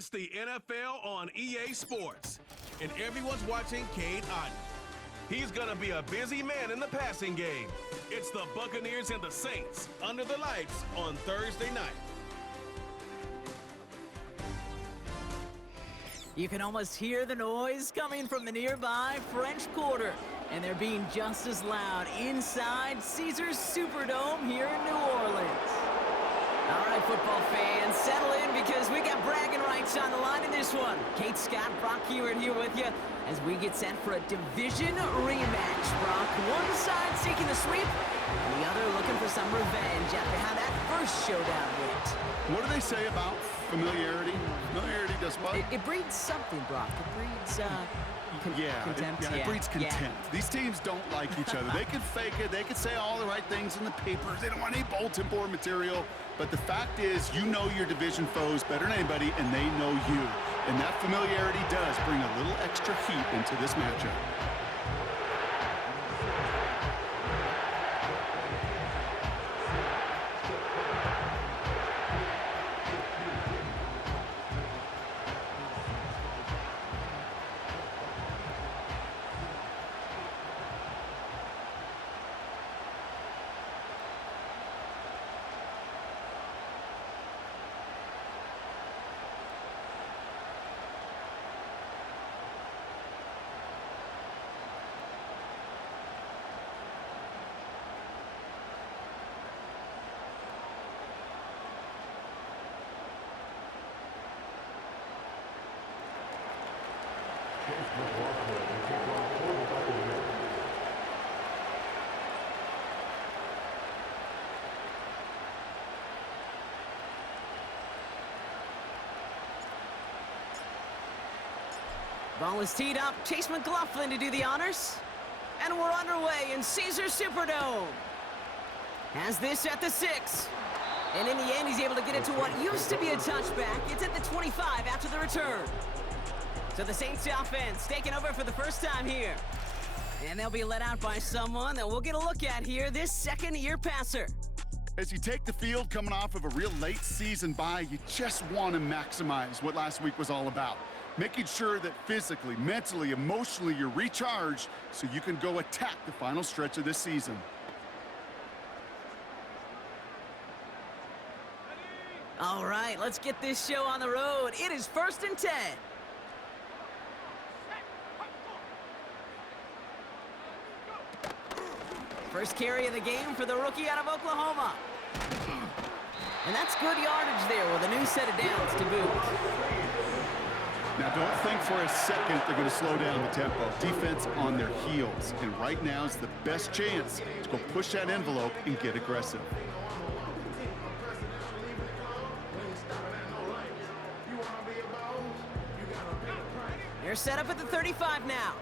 It's the NFL on EA Sports, and everyone's watching Cade Otton. He's going to be a busy man in the passing game. It's the Buccaneers and the Saints under the lights on Thursday night. You can almost hear the noise coming from the nearby French Quarter, and they're being just as loud inside Caesars Superdome here in New Orleans. All right, football fans, settle in because we got bragging rights on the line in this one. Kate Scott, Brock Hewitt here with you as we get set for a division rematch. Brock, one side seeking the sweep, and the other looking for some revenge after how that first showdown went. What do they say about familiarity? Familiarity does what? It breeds something, Brock. It breeds, contempt. It breeds contempt. These teams don't like each other. They can fake it. They can say all the right things in the papers. They don't want any bulletin board material. But the fact is, you know your division foes better than anybody, and they know you. And that familiarity does bring a little extra heat into this matchup. Ball is teed up. Chase McLaughlin to do the honors. And we're underway in Caesars Superdome. Has this at the 6. And in the end, he's able to get it to what used to be a touchback. It's at the 25 after the return. So the Saints offense taking over for the first time here. And they'll be let out by someone that we'll get a look at here, this second-year passer. As you take the field coming off of a real late season bye, you just want to maximize what last week was all about. Making sure that physically, mentally, emotionally, you're recharged so you can go attack the final stretch of this season. All right, let's get this show on the road. It is 1st and 10. First carry of the game for the rookie out of Oklahoma. And that's good yardage there with a new set of downs to boot. Now, don't think for a second they're going to slow down the tempo. Defense on their heels. And right now is the best chance to go push that envelope and get aggressive. They're set up at the 35 now.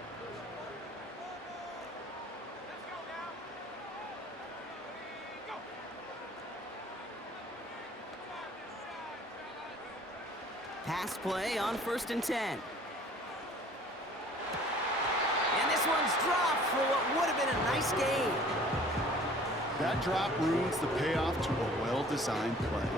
Pass play on 1st and 10. And this one's dropped for what would have been a nice gain. That drop ruins the payoff to a well-designed play.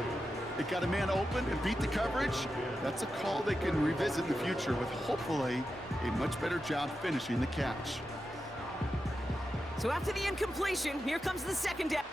It got a man open and beat the coverage. That's a call they can revisit in the future with hopefully a much better job finishing the catch. So after the incompletion, here comes the second down.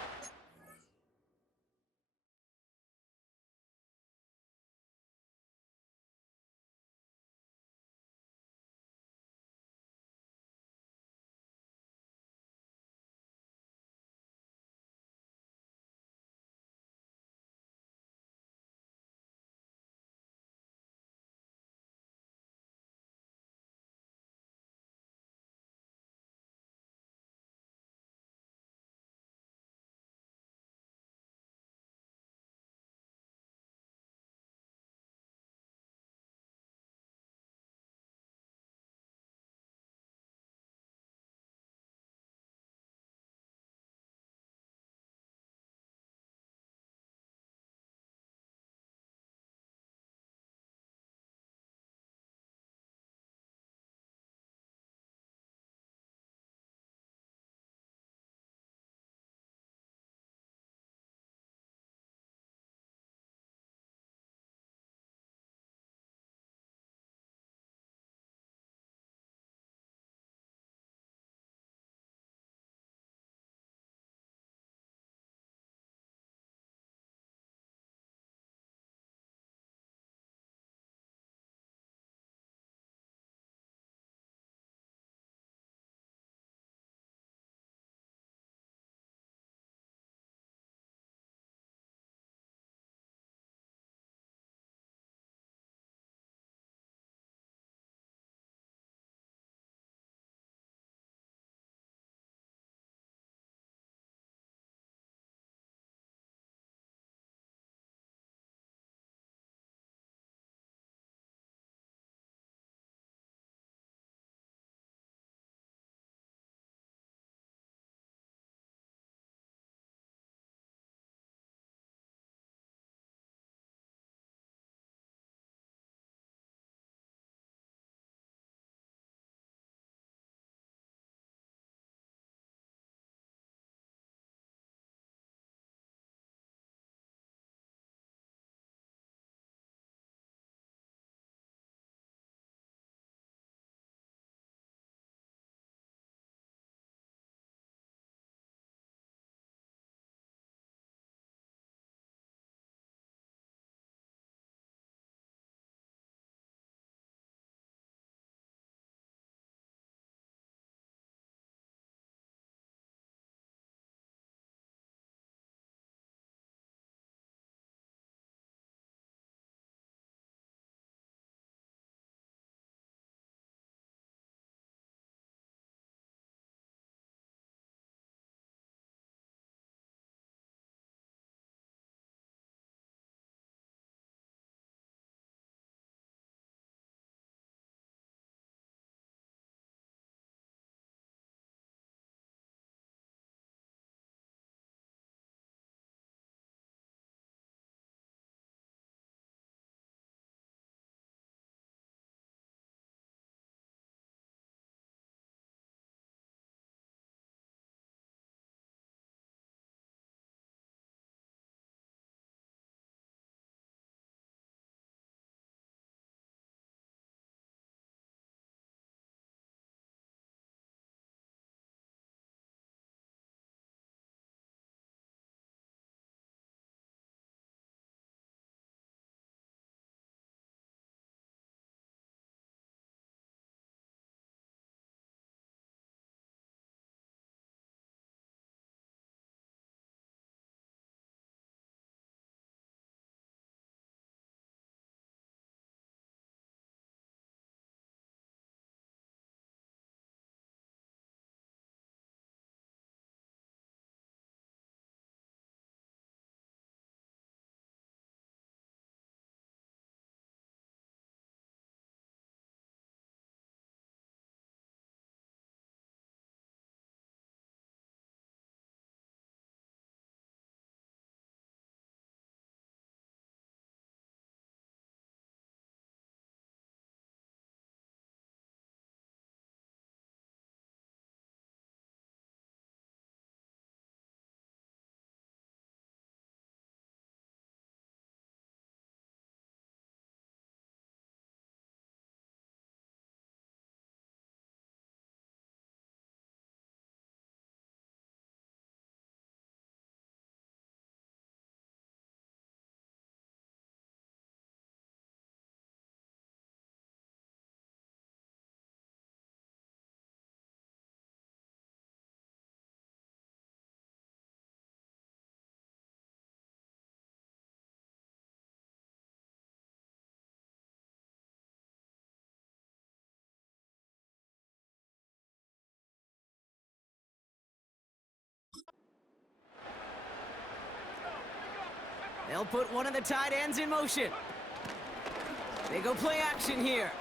They'll put one of the tight ends in motion. They go play action here.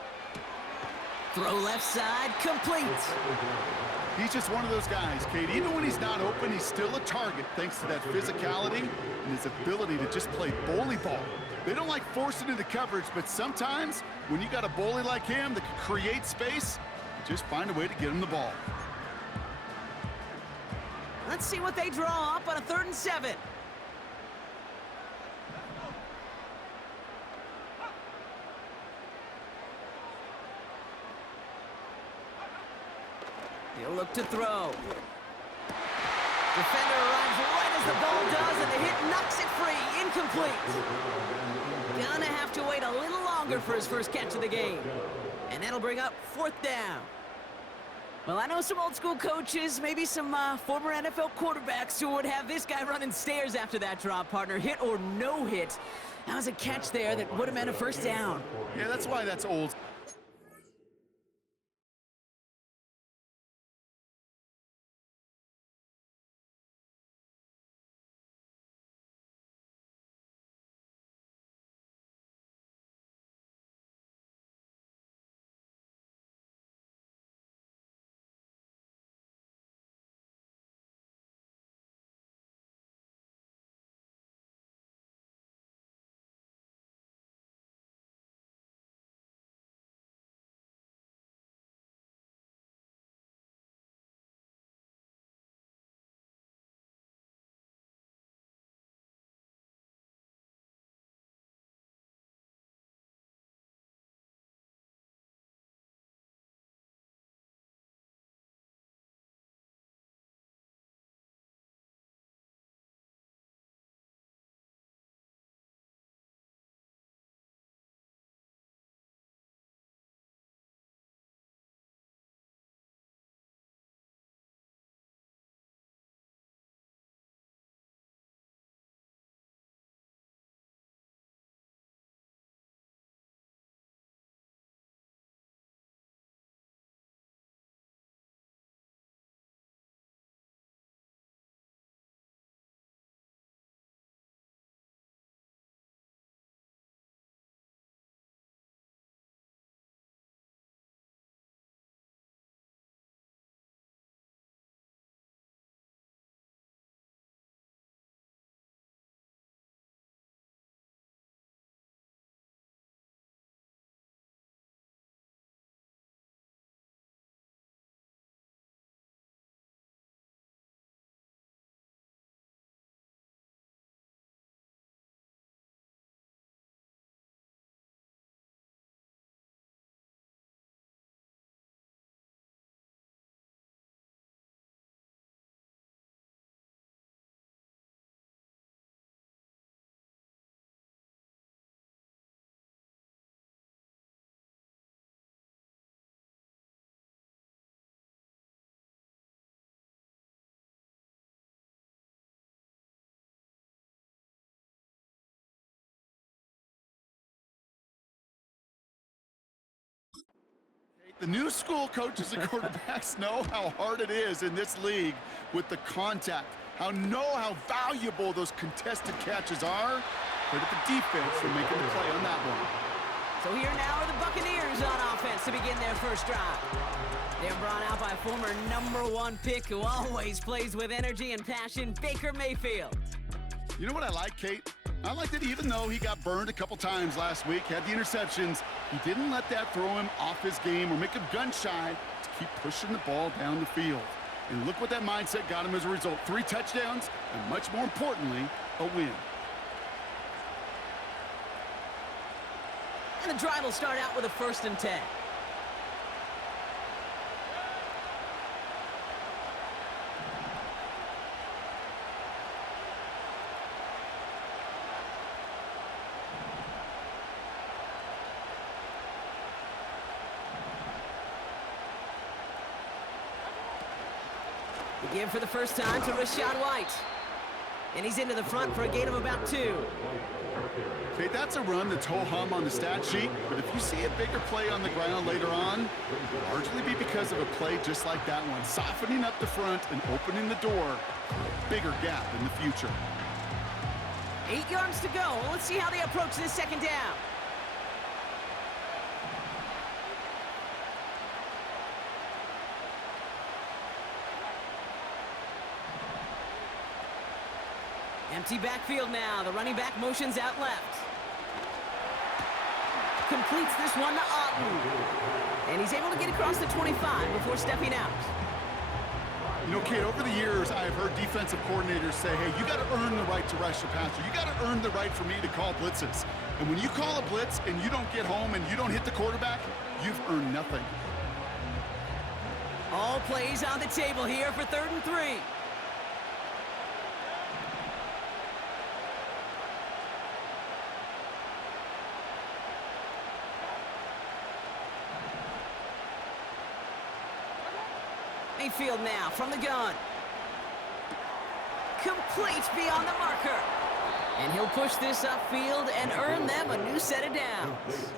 Throw left side, complete. He's just one of those guys, Kate. Even when he's not open, he's still a target thanks to that physicality and his ability to just play bully ball. They don't like forcing into coverage, but sometimes when you got a bully like him that can create space, you just find a way to get him the ball. Let's see what they draw up on a 3rd and 7. He'll look to throw. Defender arrives right as the ball does, and the hit knocks it free. Incomplete. Gonna have to wait a little longer for his first catch of the game. And that'll bring up 4th down. Well, I know some old school coaches, maybe some former NFL quarterbacks who would have this guy running stairs after that drop, partner. Hit or no hit. That was a catch there that would have meant a 1st down. Yeah, that's why that's old. The new school coaches and quarterbacks know how hard it is in this league with the contact, how valuable those contested catches are. Credit the defense for making the play on that one. So here now are the Buccaneers on offense to begin their first drive. They're brought out by former #1 pick who always plays with energy and passion, Baker Mayfield. You know what I like, Kate? I like that even though he got burned a couple times last week, had the interceptions, he didn't let that throw him off his game or make him gun-shy to keep pushing the ball down the field. And look what that mindset got him as a result. 3 touchdowns, and much more importantly, a win. And the drive will start out with a 1st and 10. Again for the first time to Rachaad White. And he's into the front for a gain of about 2. Okay, that's a run that's ho-hum on the stat sheet, but if you see a bigger play on the ground later on, it'll largely be because of a play just like that one, softening up the front and opening the door for a bigger gap in the future. 8 yards to go. Let's see how they approach this second down. Empty backfield now. The running back motions out left. Completes this one to Otten. And he's able to get across the 25 before stepping out. You know, Kate, over the years, I've heard defensive coordinators say, hey, you got to earn the right to rush your passer. You got to earn the right for me to call blitzes. And when you call a blitz and you don't get home and you don't hit the quarterback, you've earned nothing. All plays on the table here for 3rd and 3. Mayfield now from the gun. Complete beyond the marker. And he'll push this upfield and earn them a new set of downs.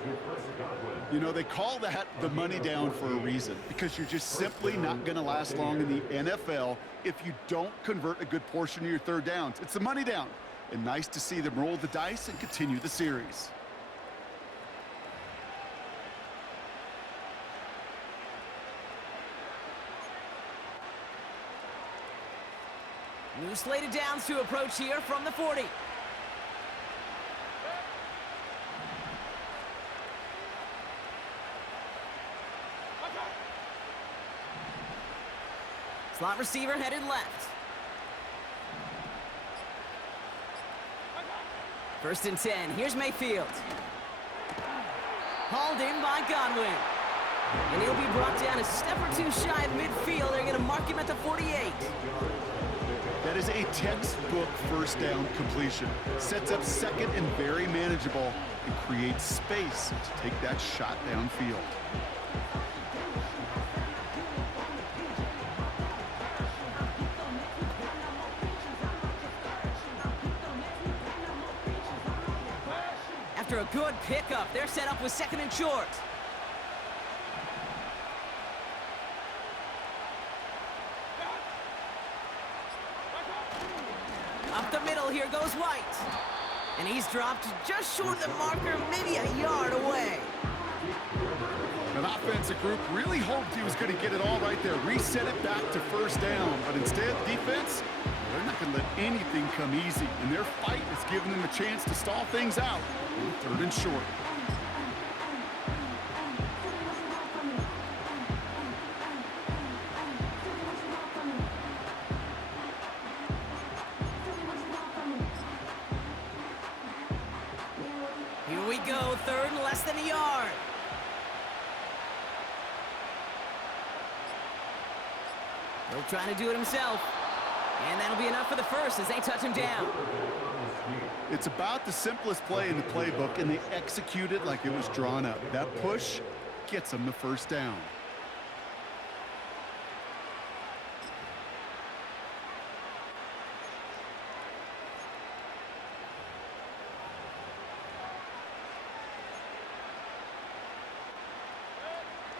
You know, they call that the money down for a reason, because you're just simply not going to last long in the NFL if you don't convert a good portion of your 3rd downs. It's the money down. And nice to see them roll the dice and continue the series. New slated downs to approach here from the 40. Slot receiver headed left. 1st and 10. Here's Mayfield. Hauled in by Godwin. And he'll be brought down a step or two shy of midfield. They're going to mark him at the 48. That is a textbook 1st down completion. Sets up 2nd and very manageable and creates space to take that shot downfield. After a good pickup, they're set up with 2nd and short. Up the middle, here goes White. And he's dropped just short of the marker, maybe a yard away. An offensive group really hoped he was going to get it all right there, reset it back to 1st down. But instead, defense, they're not going to let anything come easy. And their fight is giving them a chance to stall things out. 3rd and short. Here we go, 3rd and less than a yard. He'll try to do it himself. And that'll be enough for the 1st as they touch him down. It's about the simplest play in the playbook, and they execute it like it was drawn up. That push gets them the 1st down.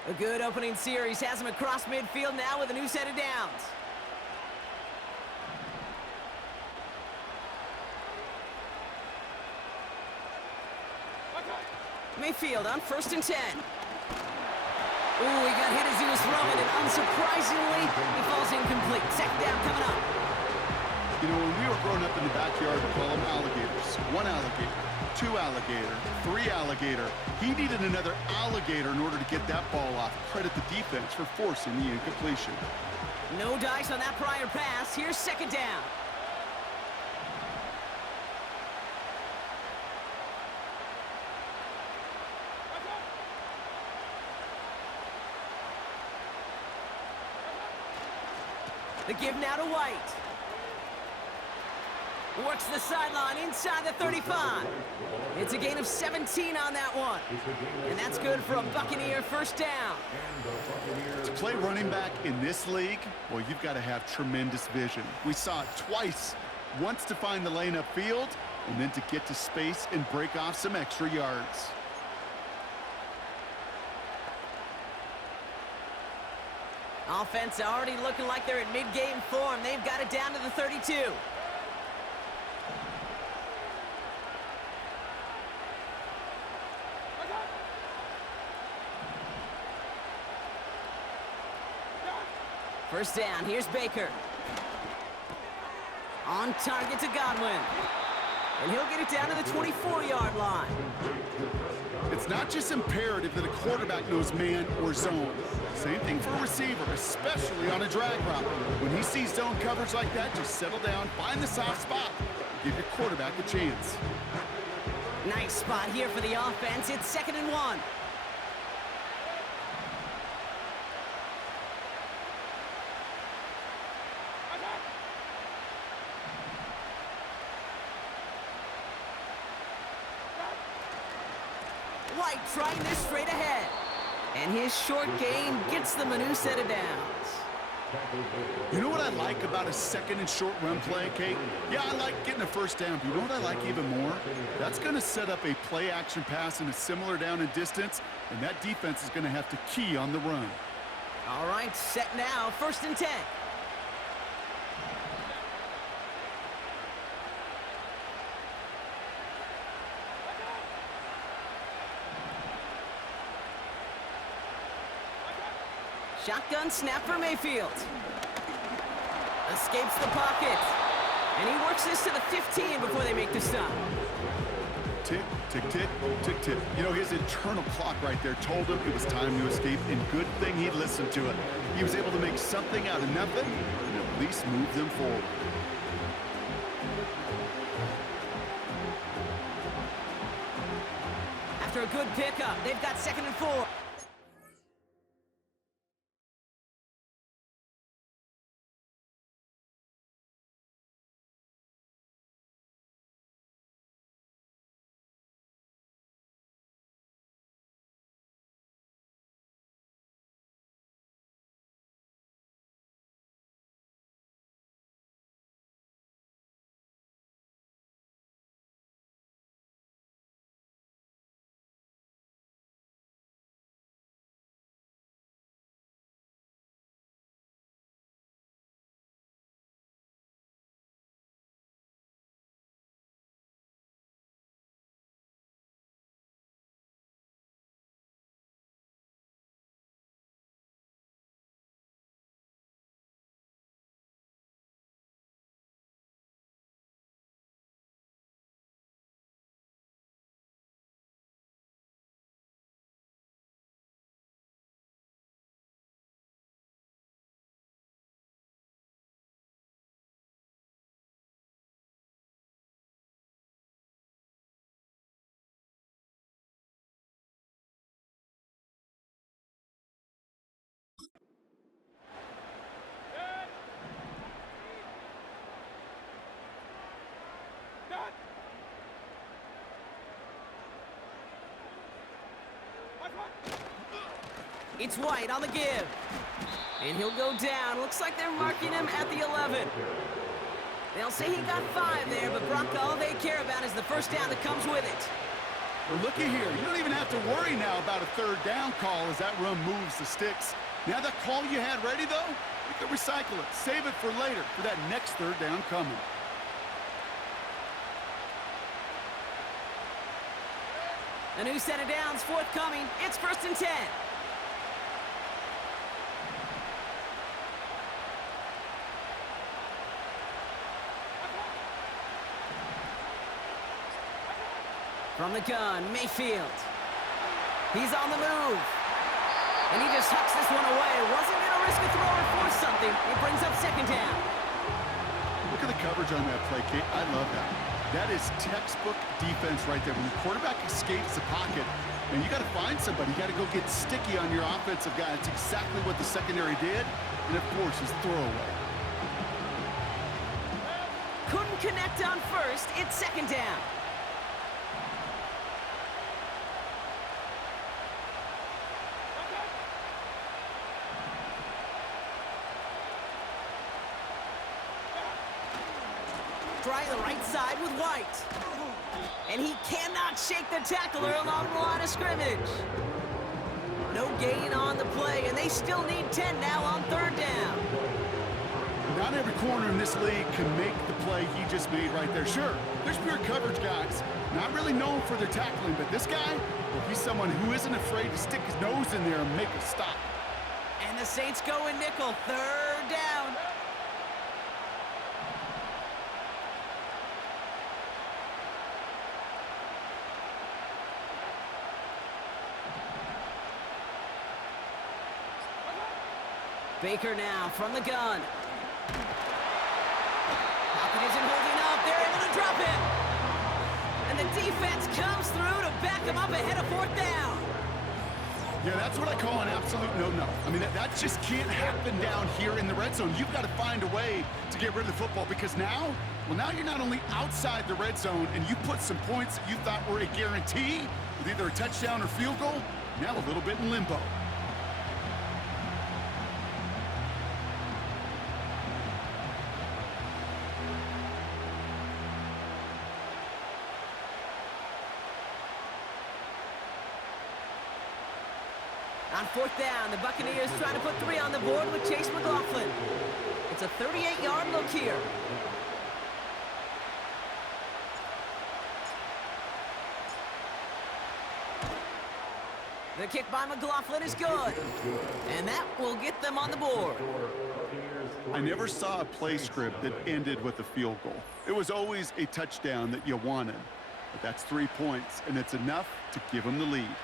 A good opening series has him across midfield now with a new set of downs. Mayfield on 1st and 10. Ooh, he got hit as he was throwing, and unsurprisingly, he falls incomplete. 2nd down coming up. You know, when we were growing up in the backyard, we call them alligators. 1 alligator, 2 alligator, 3 alligator. He needed another alligator in order to get that ball off. Credit the defense for forcing the incompletion. No dice on that prior pass. Here's 2nd down. The give now to White. Works the sideline inside the 35. It's a gain of 17 on that one. And that's good for a Buccaneer 1st down. To play running back in this league, well, you've got to have tremendous vision. We saw it twice. Once to find the lane upfield, and then to get to space and break off some extra yards. Offense already looking like they're in mid-game form. They've got it down to the 32. First down, here's Baker. On target to Godwin. And he'll get it down to the 24-yard line. It's not just imperative that a quarterback knows man or zone. Same thing for a receiver, especially on a drag route. When he sees zone coverage like that, just settle down, find the soft spot, give your quarterback a chance. Nice spot here for the offense. It's 2nd and 1. White trying this straight ahead. And his short game gets them a new set of downs. You know what I like about a 2nd and short run play, Kate? Yeah, I like getting a first down, but you know what I like even more? That's going to set up a play action pass in a similar down and distance, and that defense is going to have to key on the run. All right, set now, 1st and 10. Shotgun snap for Mayfield. Escapes the pocket. And he works this to the 15 before they make the stop. Tick, tick, tick, tick, tick. You know, his internal clock right there told him it was time to escape, and good thing he listened to it. He was able to make something out of nothing and at least move them forward. After a good pickup, they've got 2nd and 4. It's White on the give. And he'll go down. Looks like they're marking him at the 11. They'll say he got 5 there, but Brock, all they care about is the first down that comes with it. Well, looky here. You don't even have to worry now about a 3rd down call as that run moves the sticks. Now that call you had ready, though, you can recycle it. Save it for later for that next 3rd down coming. A new set of downs forthcoming. It's 1st and 10. From the gun, Mayfield. He's on the move. And he just hucks this one away. Wasn't going to risk a throw or force something. It brings up 2nd down. Look at the coverage on that play, Kate. I love that. That is textbook defense right there. When the quarterback escapes the pocket, and you got to find somebody. You got to go get sticky on your offensive guy. That's exactly what the secondary did, and it forces throwaway. Couldn't connect on 1st. It's 2nd down. Try the right side with White. And he cannot shake the tackler along the line of scrimmage. No gain on the play, and they still need 10 now on 3rd down. Not every corner in this league can make the play he just made right there. Sure, there's pure coverage guys, not really known for their tackling, but this guy, well, he's someone who isn't afraid to stick his nose in there and make a stop. And the Saints go in nickel. Third down. Baker now from the gun. Pocket isn't holding up. They're able to drop it. And the defense comes through to back them up ahead of fourth down. Yeah, that's what I call an absolute no-no. I mean, that just can't happen down here in the red zone. You've got to find a way to get rid of the football because now you're not only outside the red zone and you put some points that you thought were a guarantee with either a touchdown or field goal, now a little bit in limbo. On fourth down, the Buccaneers trying to put 3 on the board with Chase McLaughlin. It's a 38-yard look here. The kick by McLaughlin is good. And that will get them on the board. I never saw a play script that ended with a field goal. It was always a touchdown that you wanted. But that's 3 points, and it's enough to give them the lead.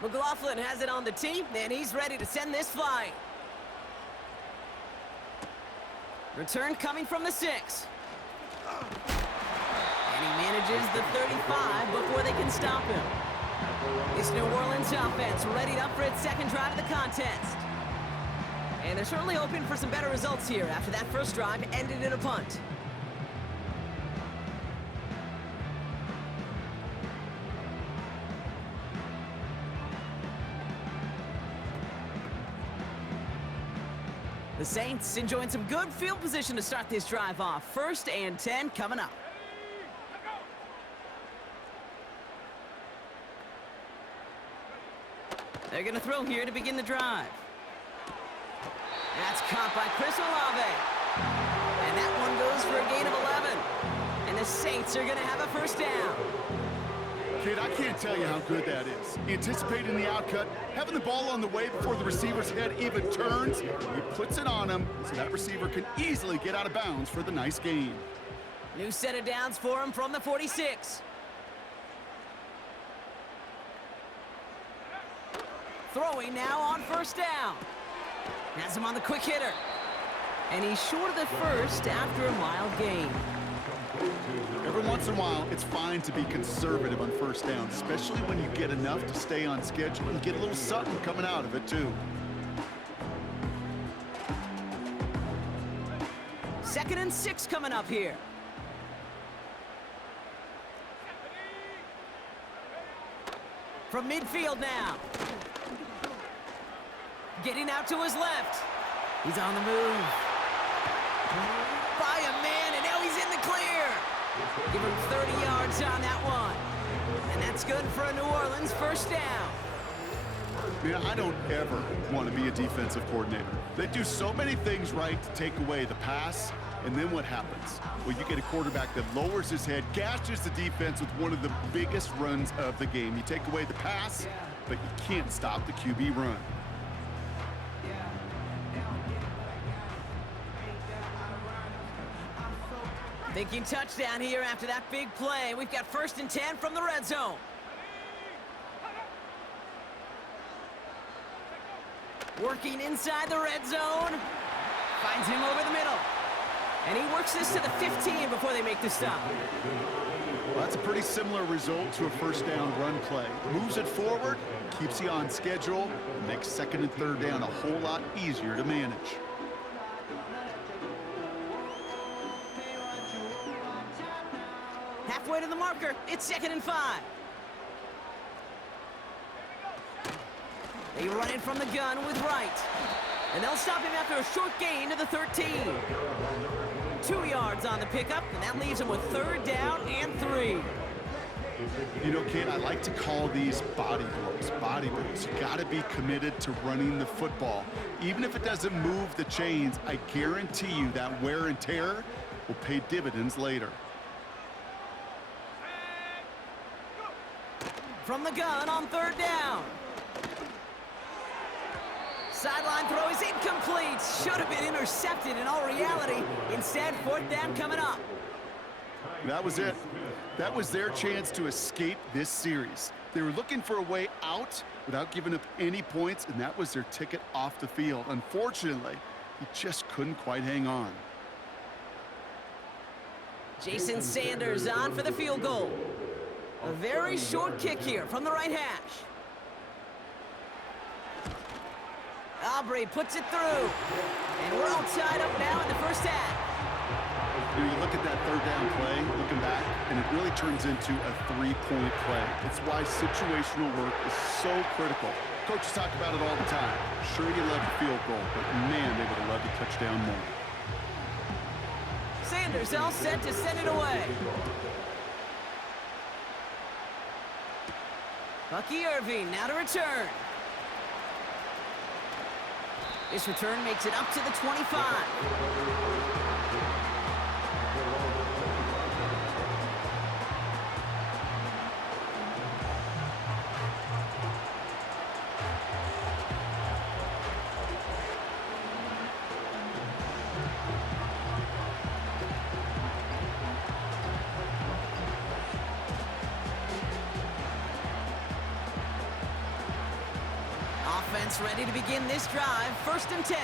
McLaughlin has it on the tee, and he's ready to send this flying. Return coming from the 6. And he manages the 35 before they can stop him. This New Orleans offense readied up for its second drive of the contest. And they're certainly hoping for some better results here after that first drive ended in a punt. The Saints enjoying some good field position to start this drive off. 1st and 10 coming up. They're going to throw here to begin the drive. That's caught by Chris Olave. And that one goes for a gain of 11. And the Saints are going to have a first down. Kid, I can't tell you how good that is. Anticipating the outcut, having the ball on the way before the receiver's head even turns, he puts it on him so that receiver can easily get out of bounds for the nice gain. New set of downs for him from the 46. Throwing now on first down. Has him on the quick hitter. And he's short of the first after a mild gain. Every once in a while, it's fine to be conservative on first down, especially when you get enough to stay on schedule and get a little something coming out of it, too. 2nd and 6 coming up here. From midfield now. Getting out to his left. He's on the move. By a man, and now he's in the clear. Give him 30 yards on that one. And that's good for a New Orleans first down. Man, I don't ever want to be a defensive coordinator. They do so many things right to take away the pass, and then what happens? Well, you get a quarterback that lowers his head, gashes the defense with one of the biggest runs of the game. You take away the pass, but you can't stop the QB run. Thinking touchdown here after that big play. We've got 1st and 10 from the red zone. Working inside the red zone. Finds him over the middle. And he works this to the 15 before they make the stop. Well, that's a pretty similar result to a first down run play. Moves it forward, keeps you on schedule, and makes second and third down a whole lot easier to manage. Halfway to the marker, it's 2nd and 5. They run it from the gun with Wright. And they'll stop him after a short gain to the 13. 2 yards on the pickup, and that leaves him with 3rd down and 3. You know, kid, I like to call these body blows. Body blows. You got to be committed to running the football. Even if it doesn't move the chains, I guarantee you that wear and tear will pay dividends later. From the gun on 3rd down. Sideline throw is incomplete. Should have been intercepted in all reality. Instead, 4th down coming up. That was it. That was their chance to escape this series. They were looking for a way out without giving up any points, and that was their ticket off the field. Unfortunately, he just couldn't quite hang on. Jason Sanders on for the field goal. A very short kick here from the right hash. Aubrey puts it through. And we're all tied up now in the first half. You look at that 3rd down play, looking back, and it really turns into a 3-point play. It's why situational work is so critical. Coaches talk about it all the time. Sure, you love the field goal, but man, they would have loved a touchdown more. Sanders all set to send it away. Bucky Irving now to return. This return makes it up to the 25. Offense ready to begin this drive. 1st and 10.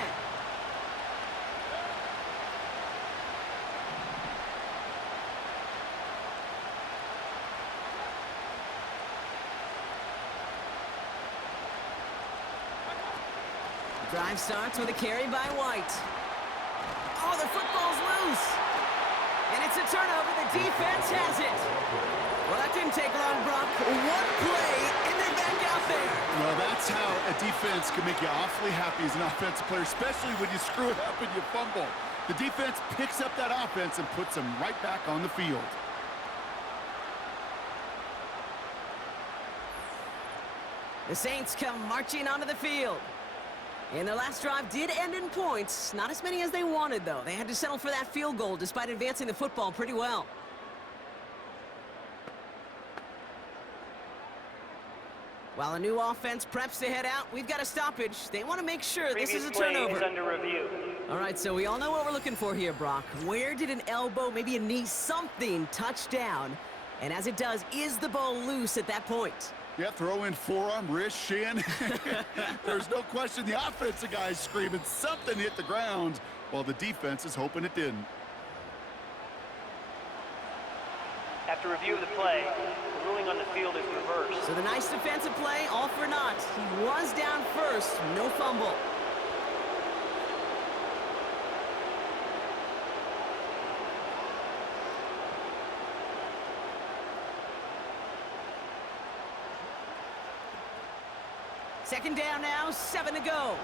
Drive starts with a carry by White. Oh, the football's loose. And it's a turnover. The defense has it. Well, that didn't take long, Brock. One play, and they're back out there. Well, that's how a defense can make you awfully happy as an offensive player, especially when you screw it up and you fumble. The defense picks up that offense and puts them right back on the field. The Saints come marching onto the field. And their last drive did end in points. Not as many as they wanted, though. They had to settle for that field goal despite advancing the football pretty well. While a new offense preps to head out, we've got a stoppage. They want to make sure this is a turnover. Is under review. All right, so we all know what we're looking for here, Brock. Where did an elbow, maybe a knee, something touch down? And as it does, is the ball loose at that point? Yeah, throw in forearm, wrist, shin. There's no question the offensive guy is screaming something hit the ground while the defense is hoping it didn't. After review of the play, the ruling on the field is reversed. So the nice defensive play, all for naught. He was down first, no fumble. Second down now, 7 to go.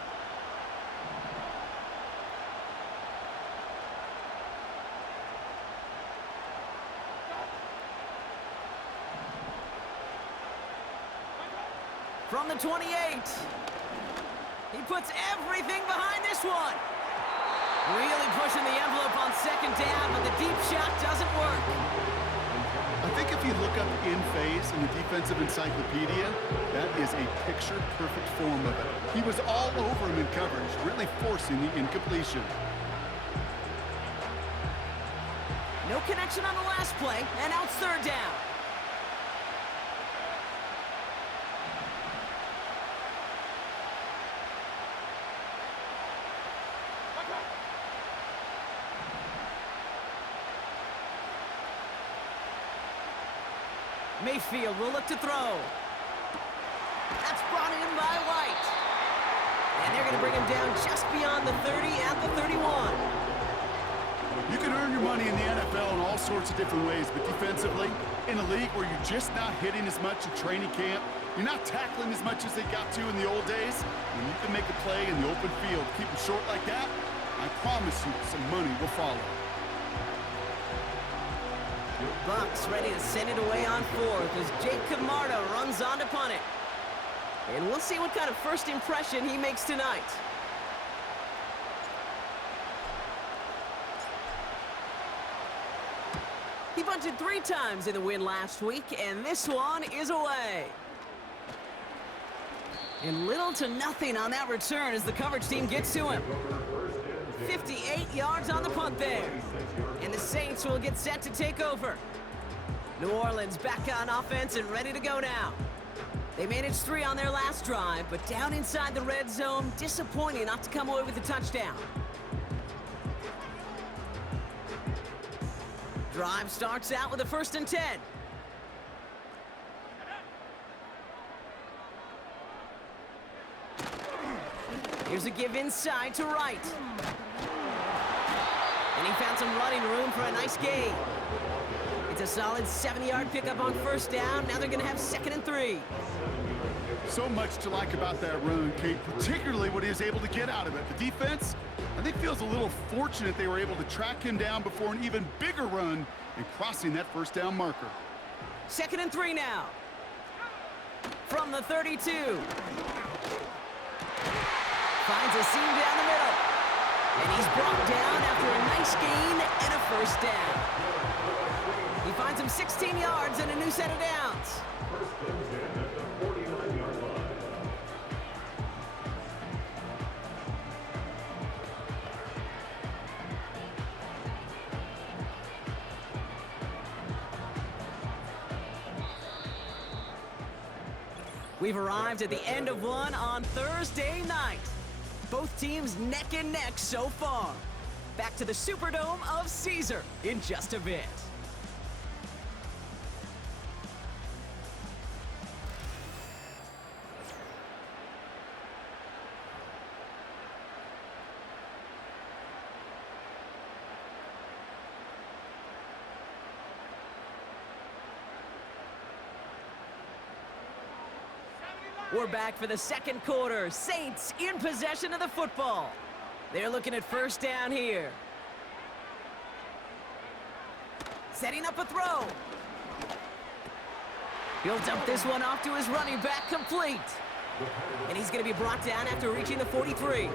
From the 28. He puts everything behind this one. Really pushing the envelope on 2nd down, but the deep shot doesn't work. I think if you look up in phase in the defensive encyclopedia, that is a picture-perfect form of it. He was all over him in coverage, really forcing the incompletion. No connection on the last play, and now it's 3rd down. Mayfield will look to throw. That's brought in by White. And they're going to bring him down just beyond the 30 at the 31. You can earn your money in the NFL in all sorts of different ways, but defensively, in a league where you're just not hitting as much in training camp, you're not tackling as much as they got to in the old days, when you can make a play in the open field, keep them short like that, I promise you some money will follow. Bucks ready to send it away on fourth as Jake Camarda runs on to punt it. And we'll see what kind of first impression he makes tonight. He bunted 3 times in the win last week, and this one is away. And little to nothing on that return as the coverage team gets to him. 58 yards on the punt there. And the Saints will get set to take over. New Orleans back on offense and ready to go now. They managed 3 on their last drive, but down inside the red zone, disappointing not to come away with a touchdown. Drive starts out with a 1st and 10. Here's a give inside to Wright. And he found some running room for a nice gain. It's a solid 7-yard pickup on 1st down. Now they're going to have 2nd and 3. So much to like about that run, Kate, particularly what he was able to get out of it. The defense, I think, feels a little fortunate they were able to track him down before an even bigger run and crossing that 1st down marker. 2nd and 3 now. From the 32. Finds a seam down the middle. And he's brought down after a nice gain and a 1st down. He finds him 16 yards and a new set of downs. We've arrived at the end of one on Thursday night. Both teams neck and neck so far. Back to the Superdome of Caesar in just a bit. We're back for the 2nd quarter. Saints in possession of the football. They're looking at 1st down here. Setting up a throw. He'll dump this one off to his running back, complete. And he's going to be brought down after reaching the 43.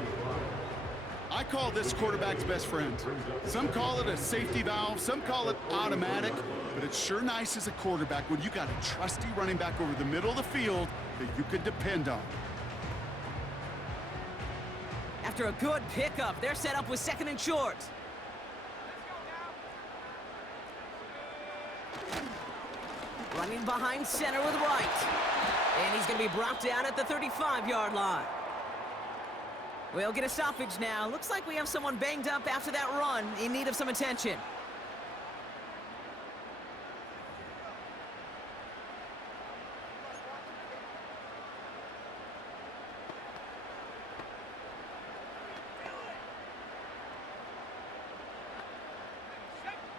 I call this quarterback's best friend. Some call it a safety valve, some call it automatic, but it's sure nice as a quarterback when you got a trusty running back over the middle of the field that you can depend on. After a good pickup, they're set up with 2nd and short. Running behind center with Wright. And he's going to be brought down at the 35-yard line. We'll get a stoppage now. Looks like we have someone banged up after that run, in need of some attention.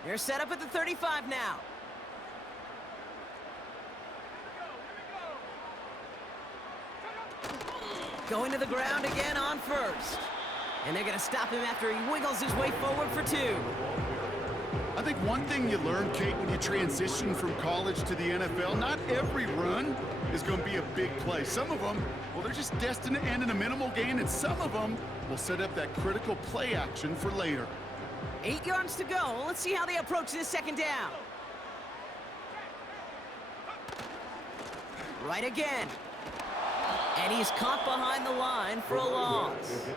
They're set up at the 35 now. Going to the ground again on 1st. And they're going to stop him after he wiggles his way forward for 2. I think one thing you learn, Kate, when you transition from college to the NFL, not every run is going to be a big play. Some of them, well, they're just destined to end in a minimal gain, and some of them will set up that critical play action for later. 8 yards to go. Let's see how they approach this 2nd down. Right again. And he's caught behind the line for a loss.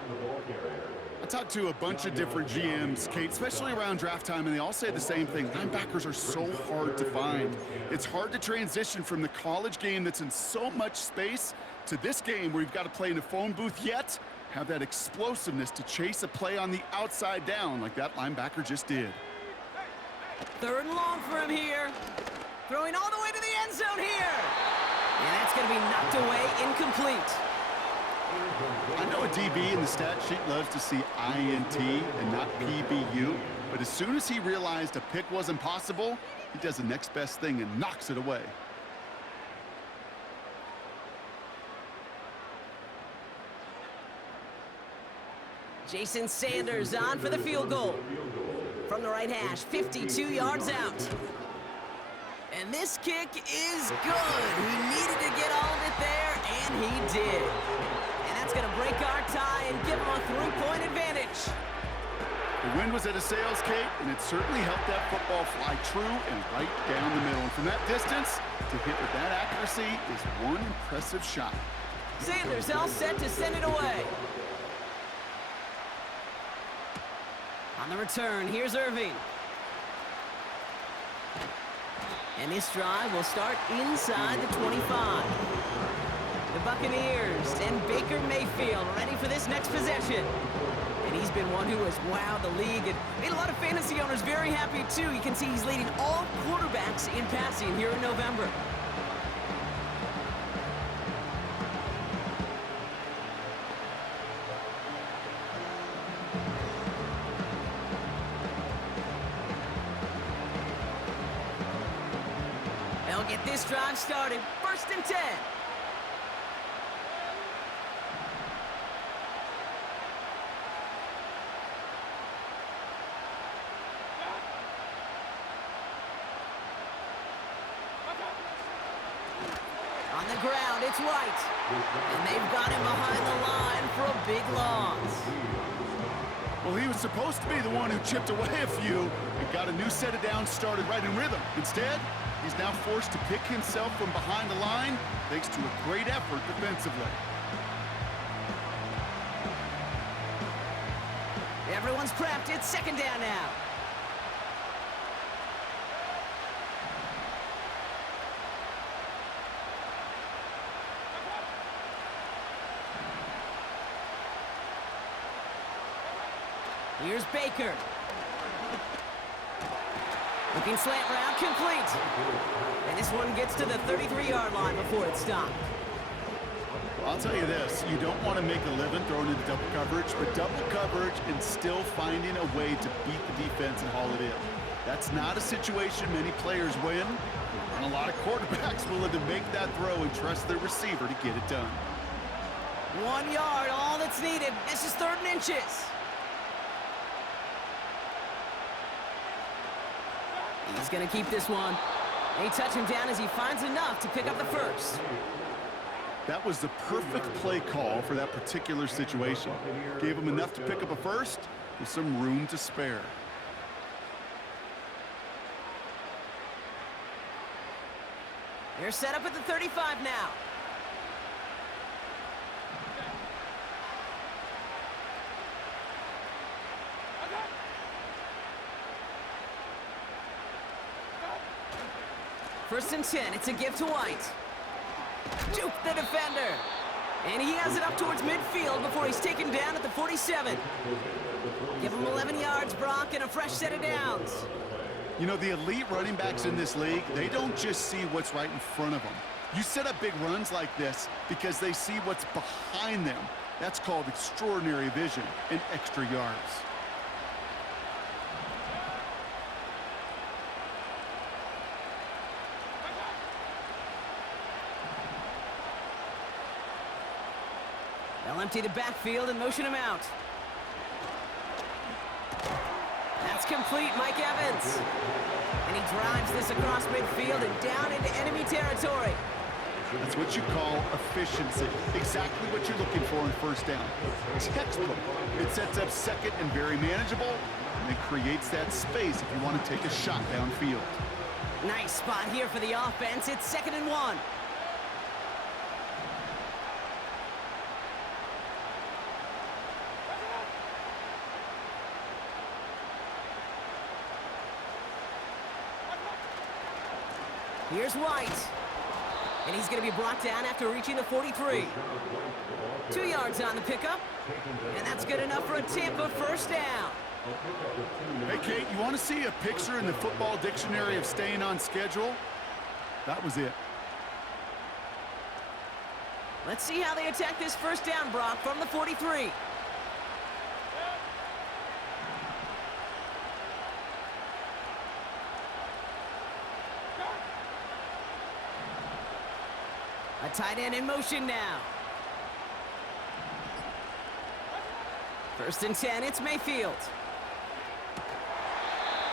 I talked to a bunch of different GMs, Kate, especially around draft time, and they all say the same thing. Linebackers are so hard to find. It's hard to transition from the college game that's in so much space to this game where you've got to play in a phone booth, yet have that explosiveness to chase a play on the outside down like that linebacker just did. 3rd and long for him here. Throwing all the way to the end zone here. And that's going to be knocked away, incomplete. I know a DB in the stat sheet loves to see INT and not PBU, but as soon as he realized a pick wasn't possible, he does the next best thing and knocks it away. Jason Sanders on for the field goal. From the right hash, 52 yards out. And this kick is good. He needed to get all of it there, and he did. And that's going to break our tie and give him a 3-point advantage. The wind was at a sails, Kate, and it certainly helped that football fly true and right down the middle. And from that distance, to hit with that accuracy is one impressive shot. Sanders all set to send it away. On the return, here's Irving. And this drive will start inside the 25. The Buccaneers and Baker Mayfield ready for this next possession. And he's been one who has wowed the league and made a lot of fantasy owners very happy too. You can see he's leading all quarterbacks in passing here in November. They'll get this drive started. 1st and 10. On the ground, it's White. And they've got him behind the line for a big loss. Well, he was supposed to be the one who chipped away a few and got a new set of downs started right in rhythm. Instead, he's now forced to pick himself from behind the line thanks to a great effort defensively. Everyone's prepped. It's 2nd down now. Here's Baker. Looking slant route, complete. And this one gets to the 33-yard line before it's stopped. I'll tell you this, you don't want to make a living throwing into double coverage, but double coverage and still finding a way to beat the defense and haul it in. That's not a situation many players win, and a lot of quarterbacks willing to make that throw and trust their receiver to get it done. 1 yard, all that's needed. This is 3rd and inches. He's going to keep this one. They touch him down as he finds enough to pick up the 1st. That was the perfect play call for that particular situation. Gave him enough to pick up a 1st with some room to spare. They're set up at the 35 now. First and 10, it's a give to White. Juke the defender. And he has it up towards midfield before he's taken down at the 47. Give him 11 yards, Brock, and a fresh set of downs. You know, the elite running backs in this league, they don't just see what's right in front of them. You set up big runs like this because they see what's behind them. That's called extraordinary vision and extra yards. They'll empty the backfield and motion him out. That's complete, Mike Evans. And he drives this across midfield and down into enemy territory. That's what you call efficiency. Exactly what you're looking for in 1st down. Textbook. It sets up 2nd and very manageable, and it creates that space if you want to take a shot downfield. Nice spot here for the offense. It's 2nd and 1. Here's White. And he's going to be brought down after reaching the 43. 2 yards on the pickup. And that's good enough for a Tampa 1st down. Hey, Kate, you want to see a picture in the football dictionary of staying on schedule? That was it. Let's see how they attack this first down, Brock, from the 43. A tight end in motion now. First and 10, it's Mayfield.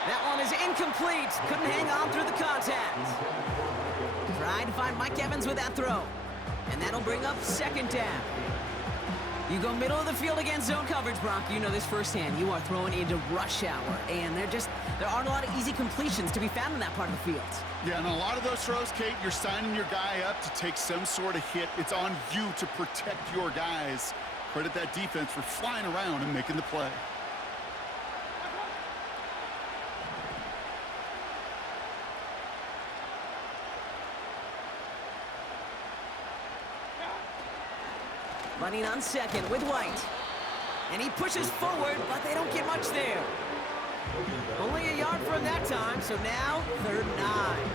That one is incomplete. Couldn't hang on through the contact. Tried to find Mike Evans with that throw. And that'll bring up second down. You go middle of the field against zone coverage, Brock. You know this firsthand. You are throwing into rush hour. And there aren't a lot of easy completions to be found in that part of the field. Yeah, and a lot of those throws, Kate, you're signing your guy up to take some sort of hit. It's on you to protect your guys. Credit that defense for flying around and making the play. Running on second with White. And he pushes forward, but they don't get much there. Only a yard from that time, so now 3rd and 9.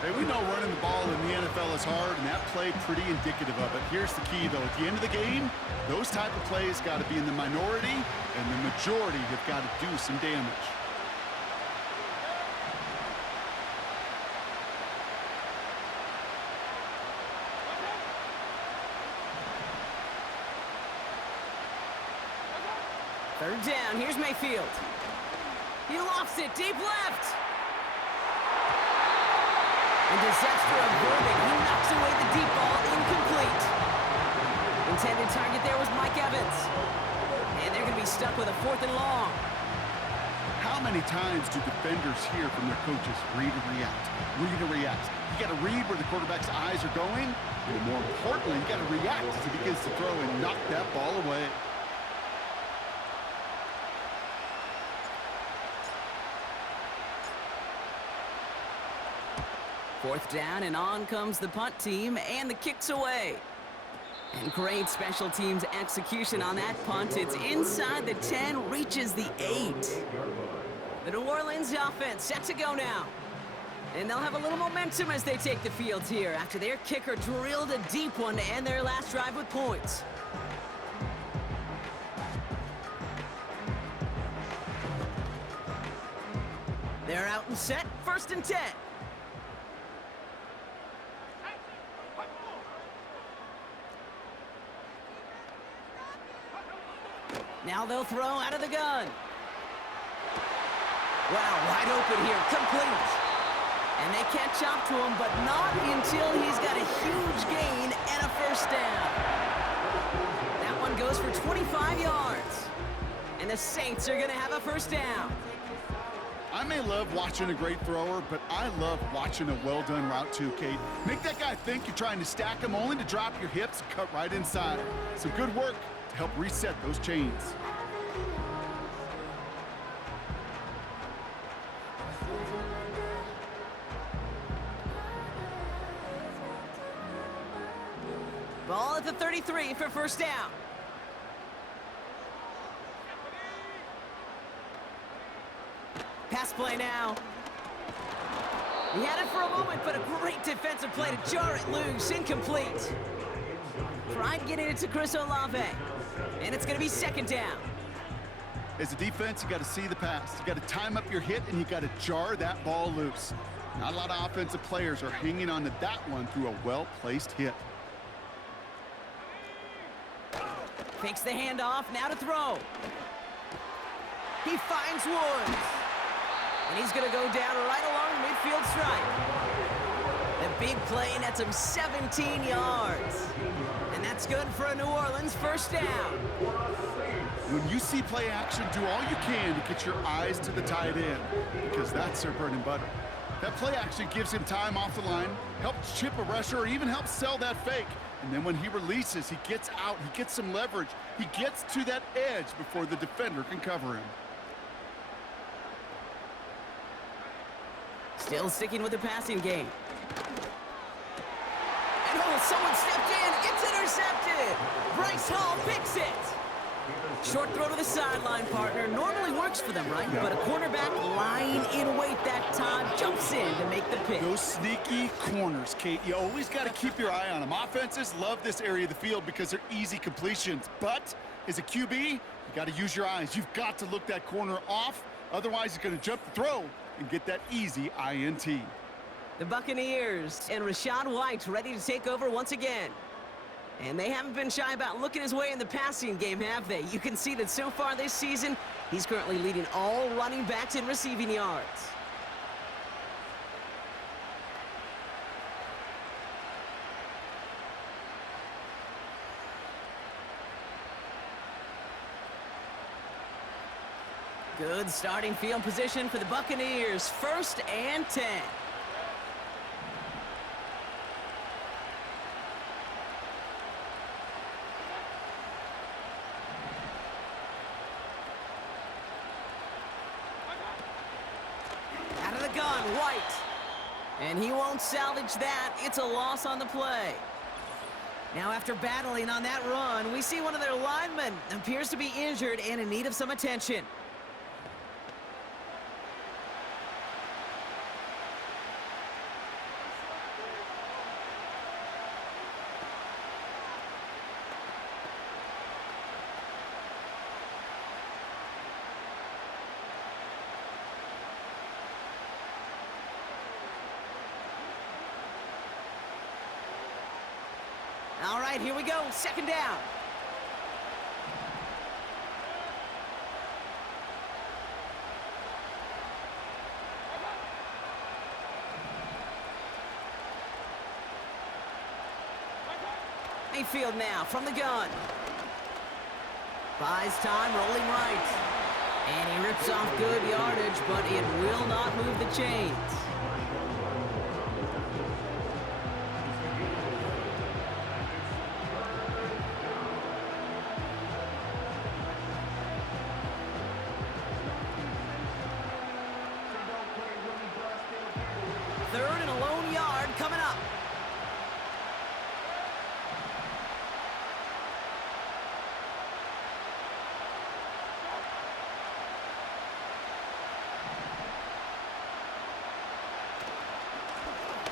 Hey, we know running the ball in the NFL is hard, and that play pretty indicative of it. Here's the key, though. At the end of the game, those type of plays got to be in the minority, and the majority have got to do some damage. Third down, here's Mayfield. He lofts it deep left. And disaster averted, he knocks away the deep ball, incomplete. Intended target there was Mike Evans. And they're going to be stuck with a 4th and long. How many times do defenders hear from their coaches, read and react, read and react? You got to read where the quarterback's eyes are going, and more importantly, you got to react as he begins to throw and knock that ball away. Fourth down, and on comes the punt team, and the kick's away. And great special teams execution on that punt. It's inside the 10, reaches the 8. The New Orleans offense set to go now. And they'll have a little momentum as they take the field here after their kicker drilled a deep one to end their last drive with points. They're out and set, 1st and 10. Now they'll throw out of the gun. Wow, wide open here, complete. And they catch up to him, but not until he's got a huge gain and a first down. That one goes for 25 yards. And the Saints are going to have a first down. I may love watching a great thrower, but I love watching a well-done route too, Kate. Make that guy think you're trying to stack him only to drop your hips and cut right inside. Some good work to help reset those chains. Ball at the 33 for first down. Pass play now. He had it for a moment, but a great defensive play to jar it loose. Incomplete. Tried getting it to Chris Olave. And it's going to be second down. As a defense, you got to see the pass. You got to time up your hit, and you got to jar that ball loose. Not a lot of offensive players are hanging on to that one through a well-placed hit. Fakes the handoff, now to throw. He finds Woods. And he's going to go down right along the midfield stripe. The big play nets him 17 yards. And that's good for a New Orleans first down. When you see play action, do all you can to get your eyes to the tight end, because that's their bread and butter. That play action gives him time off the line, helps chip a rusher, or even helps sell that fake. And then when he releases, he gets out, he gets some leverage. He gets to that edge before the defender can cover him. Still sticking with the passing game. And someone stepped in. It's intercepted. Bryce Hall picks it. Short throw to the sideline, partner. Normally works for them, right? But a cornerback lying in wait that time jumps in to make the pick. Those sneaky corners, Kate, you always got to keep your eye on them. Offenses love this area of the field because they're easy completions. But as a QB, you got to use your eyes. You've got to look that corner off. Otherwise, he's going to jump the throw and get that easy INT. The Buccaneers and Rachaad White ready to take over once again. And they haven't been shy about looking his way in the passing game, have they? You can see that so far this season, he's currently leading all running backs in receiving yards. Good starting field position for the Buccaneers. 1st and 10. Out of the gun, White. And he won't salvage that. It's a loss on the play. Now, after battling on that run, we see one of their linemen appears to be injured and in need of some attention. All right, here we go. 2nd down. Mayfield now from the gun. Buys time, rolling right. And he rips off good yardage, but it will not move the chains. Third and a lone yard coming up.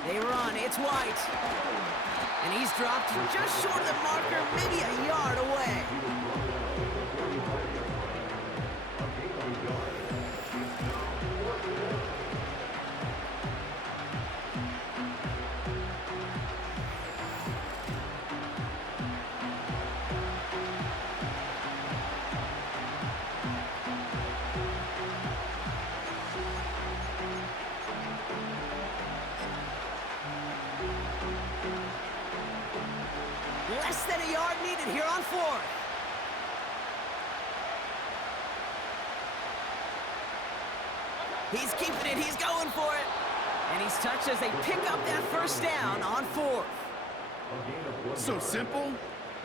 They run, it's White. And he's dropped just short of the marker, maybe a yard away. Less than a yard needed here on 4th. He's keeping it, he's going for it. And he's touched as they pick up that 1st down on 4th. So simple,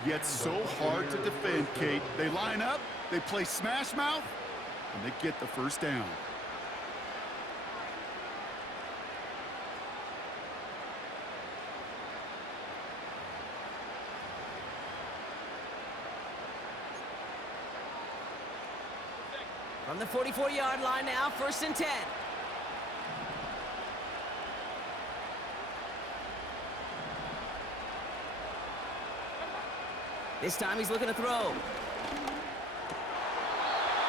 yet so hard to defend, Kate. They line up, they play smash mouth, and they get the 1st down. From the 44-yard line now, 1st and 10. This time he's looking to throw.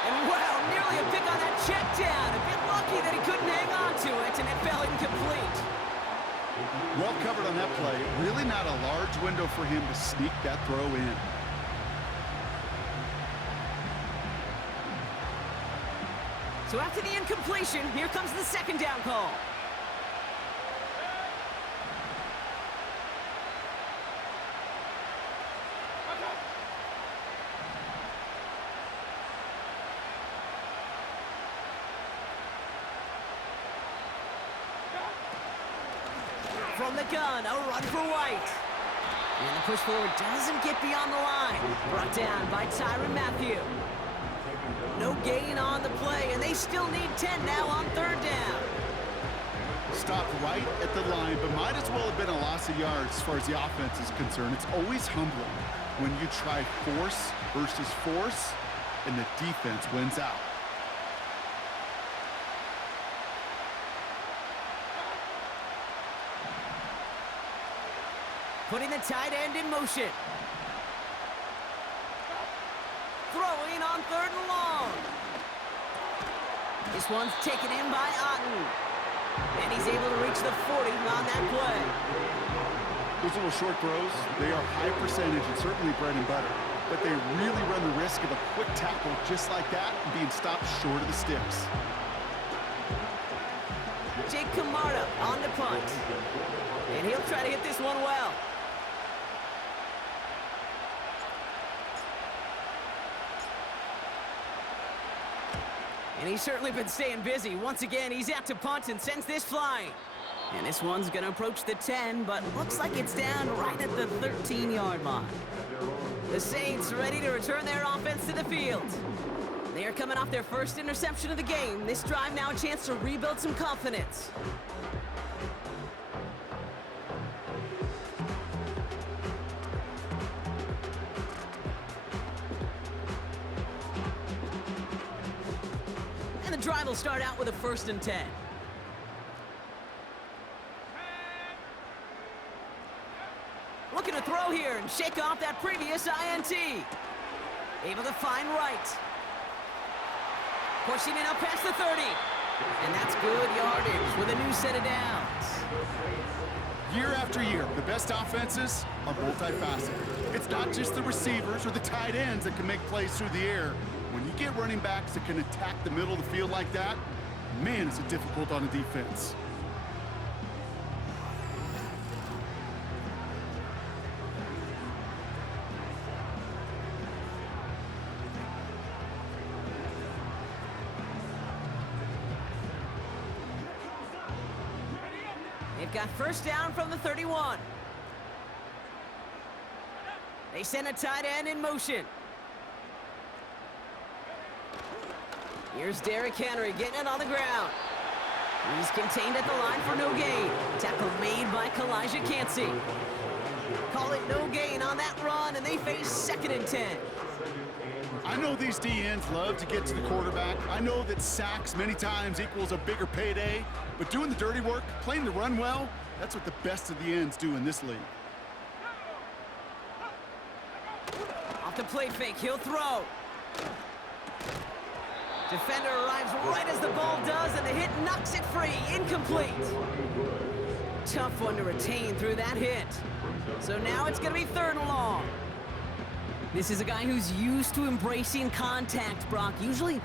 And wow, nearly a pick on that check down. A bit lucky that he couldn't hang on to it, and it fell incomplete. Well covered on that play. Really not a large window for him to sneak that throw in. So after the incompletion, here comes the 2nd down call. From the gun, a run for White. And the push forward doesn't get beyond the line. Brought down by Tyrann Mathieu. No gain on the play, and they still need 10 now on 3rd down. Stopped right at the line, but might as well have been a loss of yards as far as the offense is concerned. It's always humbling when you try force versus force, and the defense wins out. Putting the tight end in motion. Throwing on 3rd and long. This one's taken in by Otten. And he's able to reach the 40 on that play. Those little short throws, they are high percentage and certainly bread and butter. But they really run the risk of a quick tackle just like that and being stopped short of the sticks. Jake Camarda on the punt. And he'll try to hit this one well. And he's certainly been staying busy. Once again, he's out to punt and sends this flying. And this one's going to approach the 10, but looks like it's down right at the 13-yard line. The Saints ready to return their offense to the field. They are coming off their first interception of the game. This drive now a chance to rebuild some confidence. And the drive will start out with a 1st and 10. Looking to throw here and shake off that previous INT. Able to find Wright. Pushing it up past the 30. And that's good yardage with a new set of downs. Year after year, the best offenses are multifaceted. It's not just the receivers or the tight ends that can make plays through the air. When you get running backs that can attack the middle of the field like that, man, is it difficult on a defense. They've got 1st down from the 31. They send a tight end in motion. Here's Derrick Henry getting it on the ground. He's contained at the line for no gain. Tackle made by Kalijah Cansey. Call it no gain on that run, and they face 2nd and 10. I know these DNs love to get to the quarterback. I know that sacks many times equals a bigger payday, but doing the dirty work, playing the run well, that's what the best of the ends do in this league. Off the play fake, he'll throw. Defender arrives right as the ball does, and the hit knocks it free. Incomplete. Tough one to retain through that hit. So now it's going to be 3rd and long. This is a guy who's used to embracing contact, Brock. Usually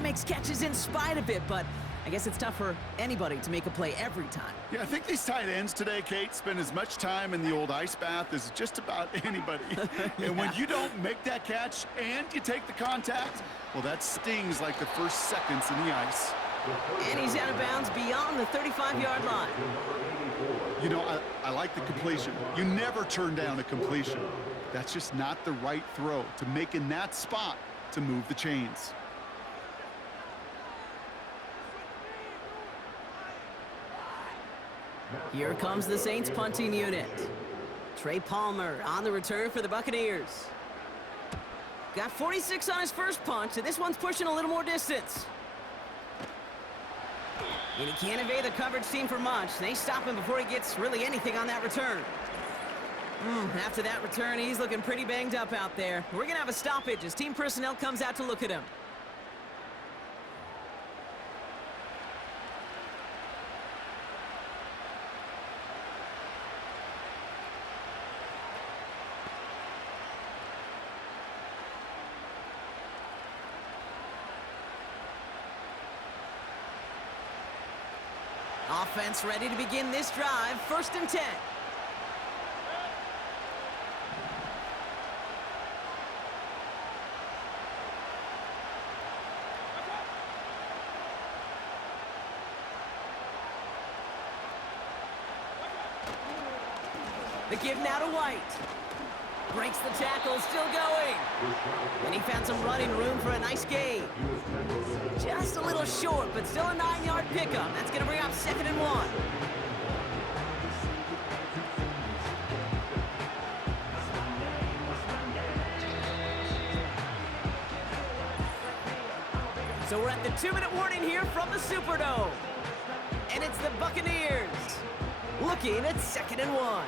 makes catches in spite of it, but I guess it's tough for anybody to make a play every time. Yeah, I think these tight ends today, Kate, spend as much time in the old ice bath as just about anybody. Yeah. And when you don't make that catch and you take the contact, well, that stings like the first seconds in the ice. And he's out of bounds beyond the 35-yard line. You know, I like the completion. You never turn down a completion. That's just not the right throw to make in that spot to move the chains. Here comes the Saints punting unit. Trey Palmer on the return for the Buccaneers. Got 46 on his first punt, and this one's pushing a little more distance. And he can't evade the coverage team for much. They stop him before he gets really anything on that return. After that return, he's looking pretty banged up out there. We're going to have a stoppage as team personnel comes out to look at him. Offense ready to begin this drive. 1st and 10. The give now to White. Breaks the tackle, still going. And he found some running room for a nice gain. Just a little short, but still a 9-yard pickup. That's going to bring up 2nd and 1. So we're at the 2-minute warning here from the Superdome. And it's the Buccaneers looking at 2nd and 1.